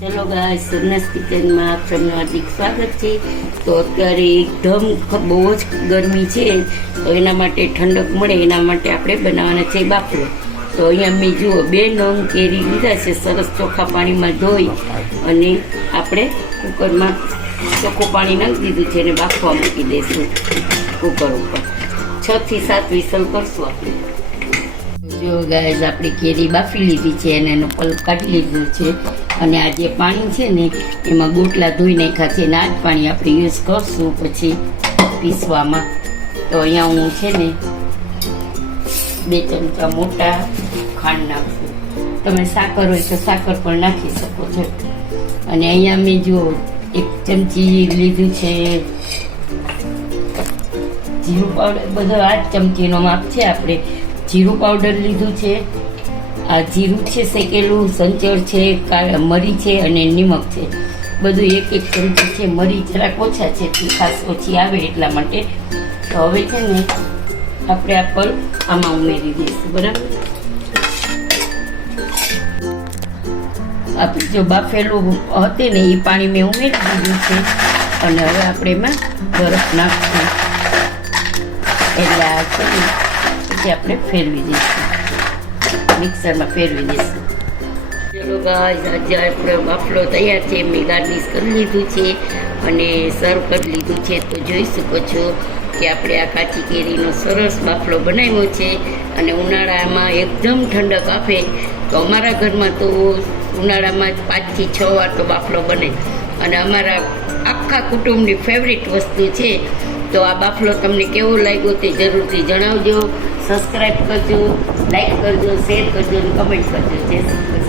ચલો ગાઈસ, સરનાસ કિચનમાં આપ સૌનું હાર્દિક સ્વાગત છે. તો અત્યારે એકદમ બહુ જ ગરમી છે, તો એના માટે ઠંડક મળે એના માટે આપણે બનાવવાના છે બાફલો. તો અહીંયા મેં જુઓ 2 નંગ કેરી લીધા છે, સરસ ચોખ્ખા પાણીમાં ધોઈ અને આપણે કુકરમાં ચોખ્ખું પાણી નાખી દીધું છે અને બાફવા મૂકી દઈશું કુકર ઉપર. 6 થી 7 વિસલ કરશું આપણે. જો ગાઈસ, આપણી કેરી બાફી લીધી છે અને એનો પલ્પ કાઢી લીધું છે અને આ જે પાણી છે ને એમાં ગોટલા ધોઈ નાખ્યા છે અને આ જ પાણી આપણે યુઝ કરશું પછી પીસવામાં. તો અહીંયા હું છે ને 2 ચમચા મોટા ખાંડ નાખશું. તમે સાકર હોય તો સાકર પણ નાખી શકો છો. અને અહીંયા મેં જો 1 ચમચી લીધું છે જીરું પાવડર, બધો આ જ ચમચીનો માપ છે. આપણે જીરું પાવડર લીધું છે, આ જીરું છે શેકેલું, સંચળ છે, મરી છે અને નિમક છે. બધું 1-1 ચમચી છે. મરી જરાક ઓછા છે, તીખાસ ઓછી આવે એટલા માટે. તો હવે છે ને આપણે આ પલ્પ આમાં ઉમેરી દઈશું. બરાબર, આપણે જો બાફેલું હતું ને એ પાણી મેં ઉમેરી દીધું છે અને હવે આપણે એમાં બરફ નાખશું. એટલે આ છે ને પછી આપણે ફેરવી દઈશું, મિક્સરમાં ફેરવી દઈશું. ચલો ગાઈસ, આજે આપણો બાફલો તૈયાર છે. મેં ગાર્નિશ કરી લીધું છે અને સર્વ કરી લીધું છે. તો જોઈ શકો છો કે આપણે આ કાચી કેરીનો સરસ બાફલો બનાવ્યો છે અને ઉનાળામાં એકદમ ઠંડક આપે. તો અમારા ઘરમાં તો ઉનાળામાં 5 થી 6 વાર તો બાફલો બને અને અમારા આખા કુટુંબની ફેવરિટ વસ્તુ છે. તો આ બાફલો તમને કેવો લાગ્યો તે જરૂરથી જણાવજો. સબસ્ક્રાઈબ કરજો, લાઈક કરજો, શેર કરજો અને કમેન્ટ કરજો. જય શ્રી કૃષ્ણ.